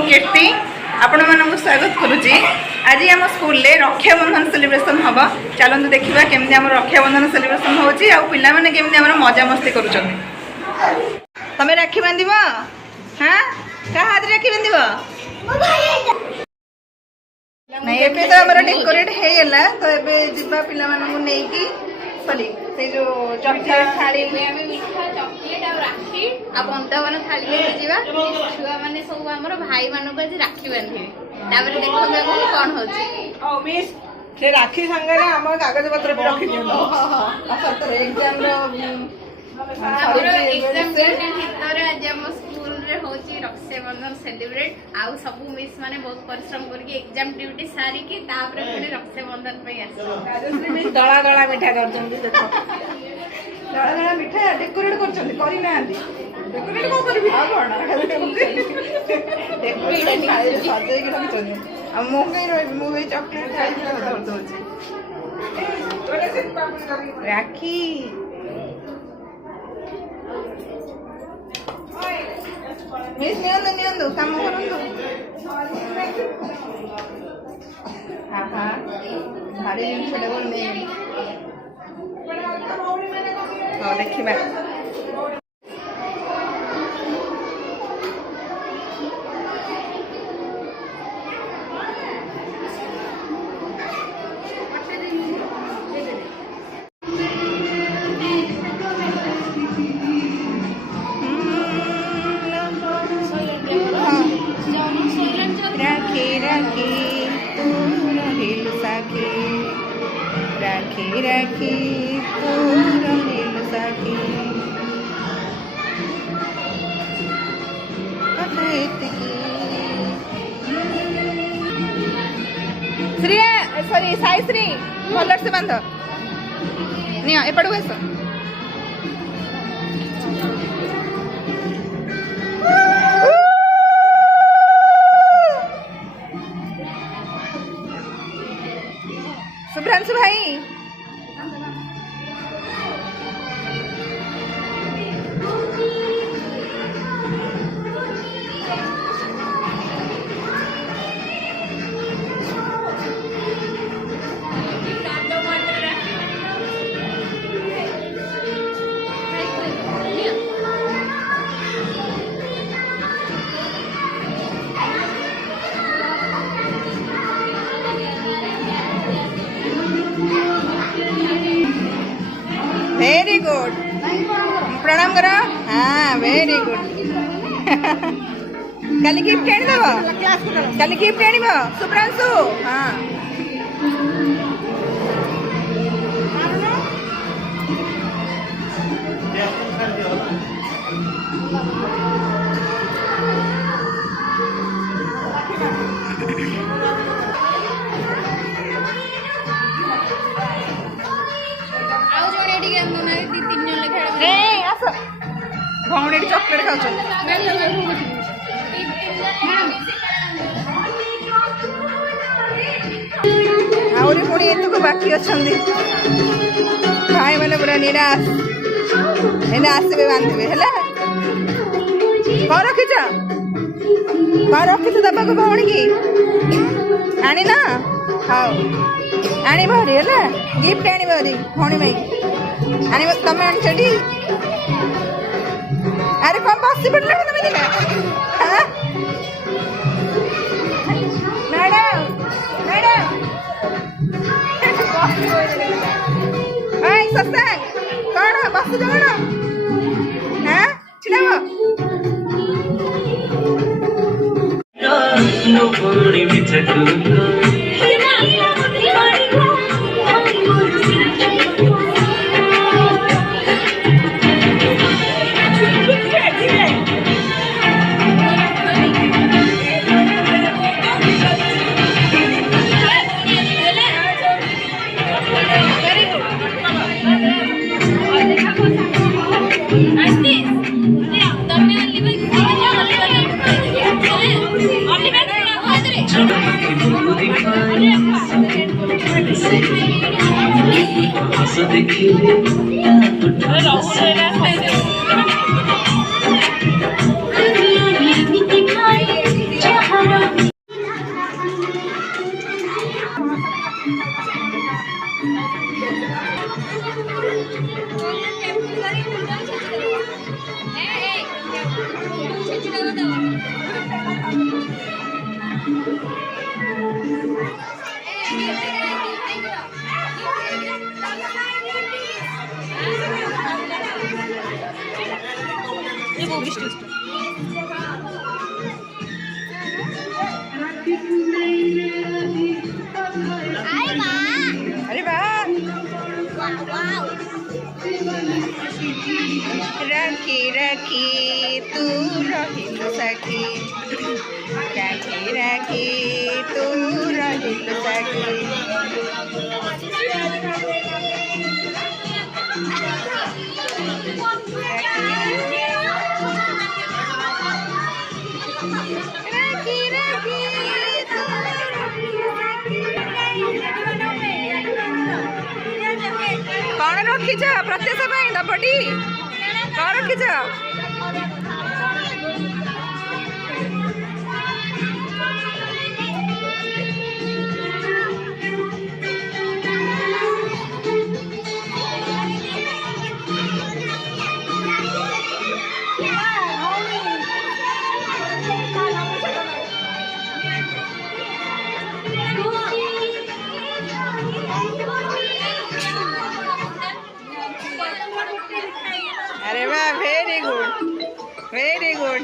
कीर्ति आपण मानक स्वागत करुच्ची। आज आम स्कूल रे रक्षाबंधन सेलिब्रेशन हम। चलते देखा केमती आम रक्षाबंधन सेलिब्रेशन होची आ पिला माने केमती आम मजा मस्ती करुछन। तमे राखी बांधिब? हां का हाथ राखी बांधिब? नहीं एबे तो हमर डेकोरेट हे गेला तो एबे जिबा पिला मानक नेकी सॉरी से जो चॉकलेट थाली में हमें मीठा चॉकलेट और राखी आ बंधवन थाली में जीवा छुआ माने सब हमर भाई मानक आज राखी बांधिबे तापर देखो देखो कोन होची ओ मिस से राखी संगे हम कागज पत्र भी रखि दियो हां सतर एग्जाम रो हमर एग्जाम के भीतर आज हम स्कूल रे होची रक्षाबंधन सेलिब्रेट आ सब मिस माने बहुत परिश्रम करके एग्जाम ड्यूटी सारी के तापर पुनी रक्षाबंधन पे आसी राजश्री मिस दळा दळा मिठा करछन देखो दळा दळा मिठा डेकोरेट करछन करि ना आंदी डेकोरेट को करबी आ कोन डेकोरेट खाइ सजे के रखछन आ मो कई रही मो ए चॉकलेट खाइ के धर दोची राखी मिस नियंदु काम करंदु आहा भारी जिन छडे बोल ने तो देखिबा राखी तू रंगील साखी श्री सॉरी साई श्री भलर से बांध निया एपड़ू आस शुभ्रांशु भाई वेरी गुड प्रणाम करो हाँ वेरी गुड कल गिफ्ट आनी दब कल गिफ्ट आनी शुभ्रांशु हाँ भौणी चॉकलेट खाऊ आहरी पुणी एतक बाकी अच्छा भाई मैंने पूरा निराश एने आसबे बांधे है कौन रखीच कौन रखीच दबा को भौणी की आनी ना हाँ आनी भारी है गिफ्ट आनी भारी भौणी भाई आनी तमें आनी अरे कौन बस पड़ना है तुम्हें दिला हाँ मैडम मैडम आई सस्ता कौन बस जाओ हाँ चिल्लाओ नो पूरी बिचकू अरे वाह राखी राखी तू रहिलु सखी राखी राखी तू रहिलु सखी राखी राखी कौन रखीच प्रत्येक दबटी कौन रखीच अरे वाह very good very good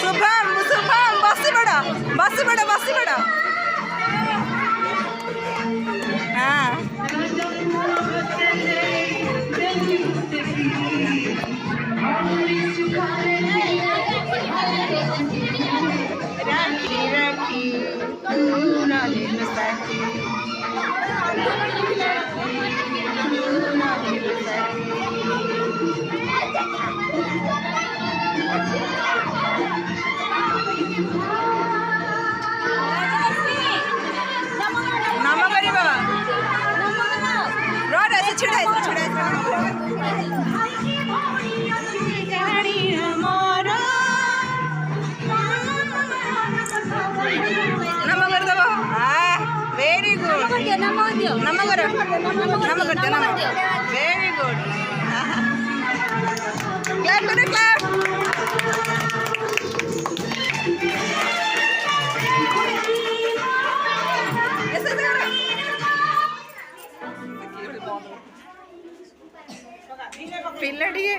Shubham Shubham बसी पड़ हाँ राखी राखी तू रहिलु सखी नम करिब रे छिड़ा नम करदेव वेरी गुड नम कर वेरी गुड क्लैप करे क्लैप पिल्ला टिके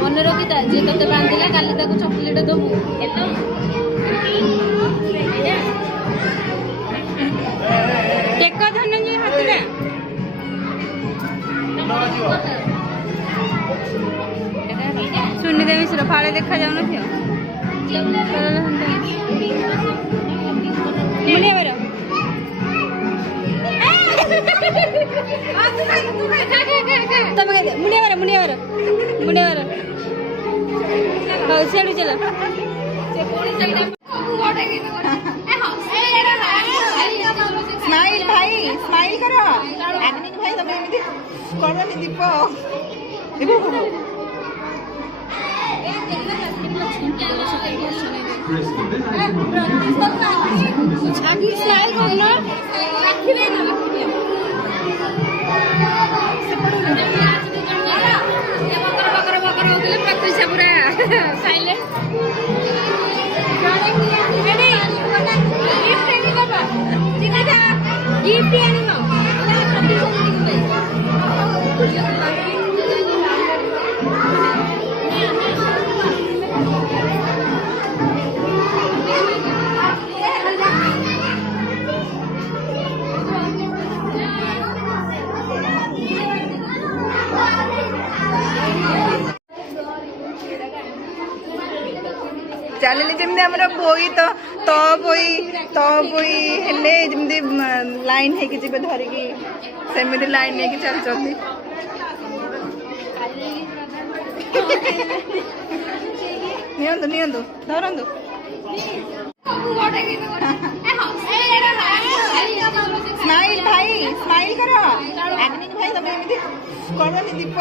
मन रखी जी ते बांधिला काली चॉकलेट दबू टेक धनंजय हाथ सुनीता मिश्र फाड़े देखा जाऊन मुंडिया चलो स्माइल भाई स्माइल करो अग्नि भाई तुम एमती करनी दीप प्रतिशा पूरा साइलेंट चलिए जमी आम बोई तो बोई हेले जमी लाइन है जी धरिकी सेमती लाइन नहीं चलती नियंतु धरंतु କରନି ଦୀପ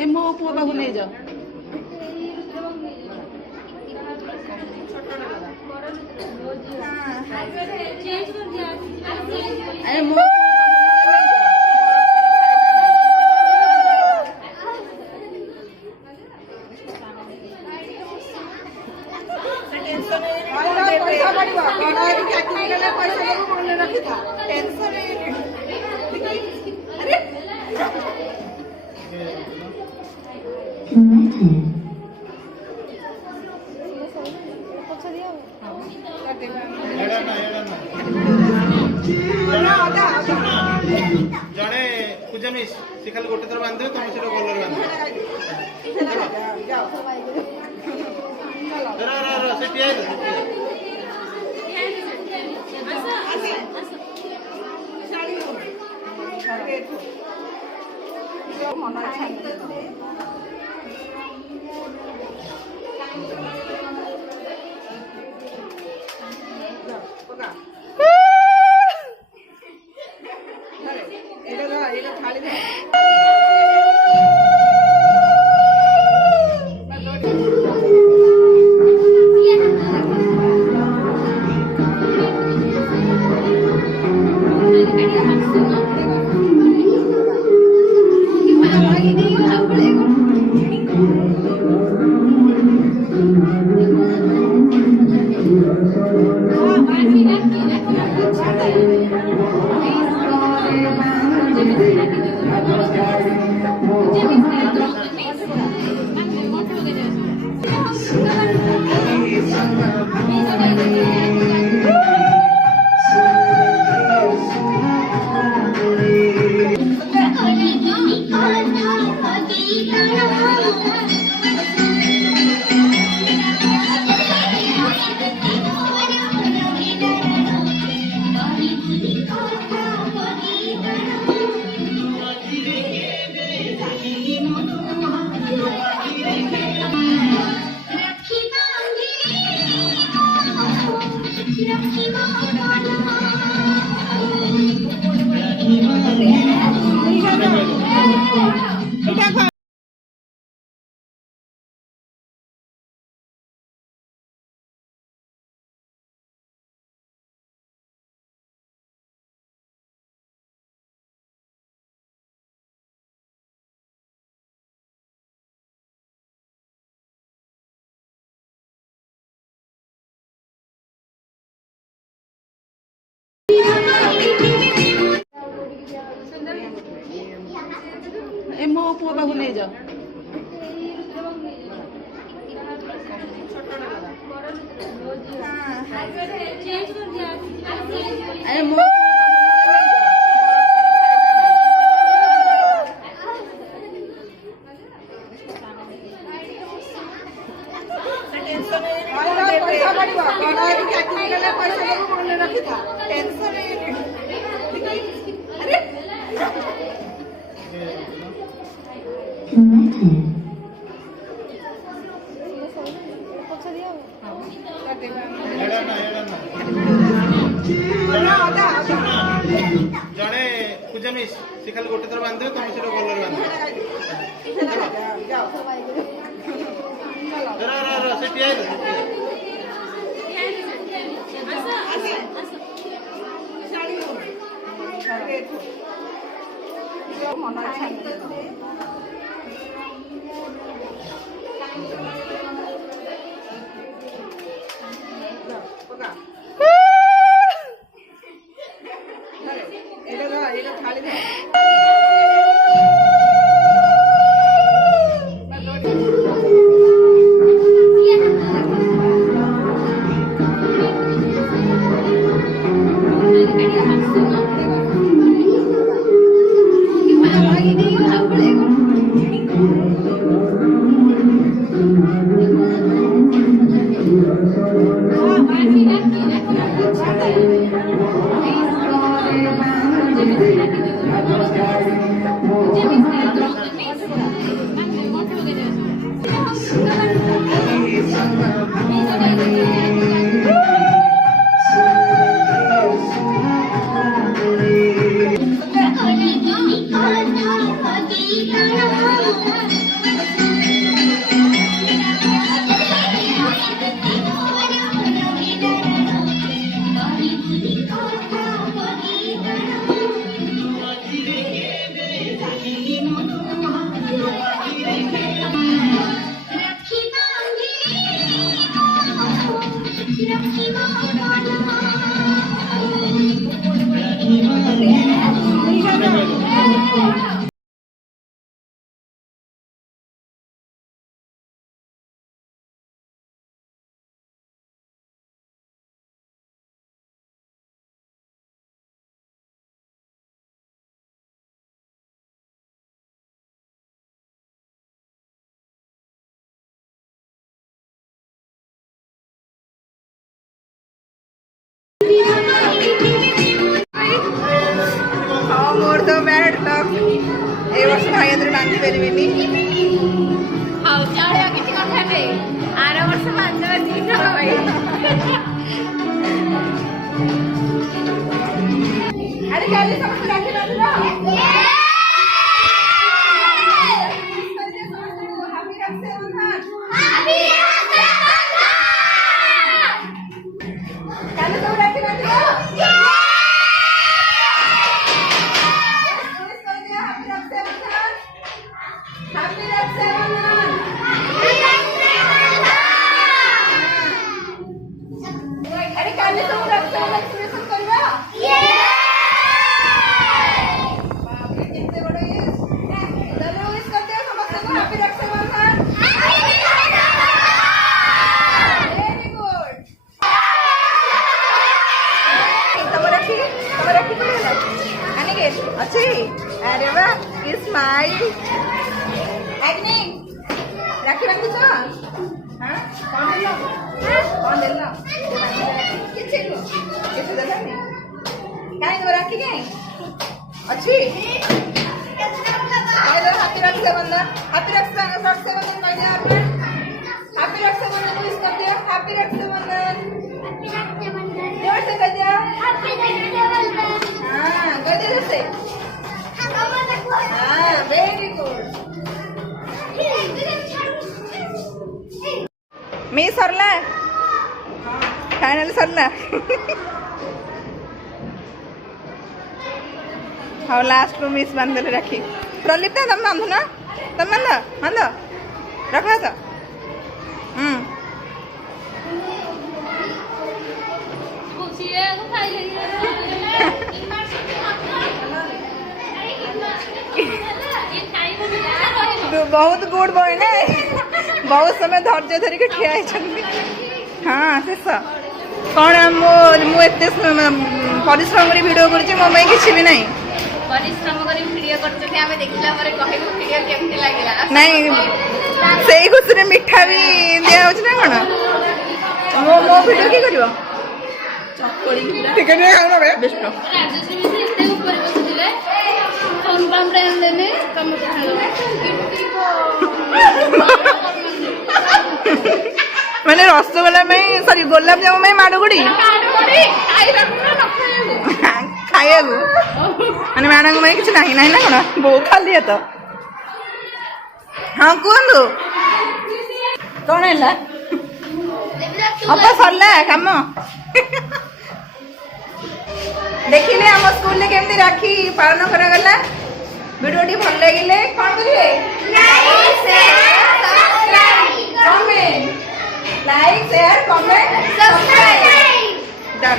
ए मो पुआ पाखु नहीं जाओ अरे मो जड़े पूजा मिस से खाली गोटे थर बांधे तुम से कलर बांधे ए मो पुआ पाखु नहीं जाओ अरे मो जड़े पूजा मिस से खाली गोटे थर बांधे तुम से कलर बांधे हाँ मोर तो बैड लक ए वर्ष भाई आदि बांधि परिबिनी हाउ चाहे किसी कथा नहीं आर वर्ष बांधवा दी थरा भाई अरे काली समस्त राखी बांधलो अच्छी अरे वाह स्माइल एक्टिंग राखी बांधु तो हां कौन देलो किछि देलानी काहे तो राखी काहे अच्छी अरे तो हैप्पी रक्षाबंधन कह दिया आपने हैप्पी रक्षाबंधन विश कर दिया हैप्पी रक्षाबंधन जोर से कह दिया हैप्पी रक्षाबंधन हां कह दिया जैसे हां वेरी गुड मी सरला फाइनल सरला हाँ लास्ट को मिस बांधले राखी प्रलिप्ता तुम बांधु ना तुम बांध रख तो बहुत गुड बॉय ना बहुत समय धैर्य धरिक ठिया हाँ शेष कौन मुझे परिश्रम भिडियो कर मो किसी भी नहीं परिश्रम करी वीडियो करते हमें देखला परे कहबो वीडियो केमती लागिला नहीं सेही खुशी मिठा भी दिया होछ ना कोन मो वीडियो की करिवो चकड़ी ठीक है खाना बे बेस्ट राजश्री भी से ऊपर बसुले फोन पाम रे देने कम मैंने रसगोल्ला में सॉरी गुलाब जामुन में माडुगुड़ी खाइए मैंने मैडम में किसी नहीं ना कौन बो खाली है तो हाँ कहतु कौन है अब सरला कम देखिले आम स्कूल केमती राखी पालन करागला वीडियो भल लगे कौन करेंगे like share comment subscribe done.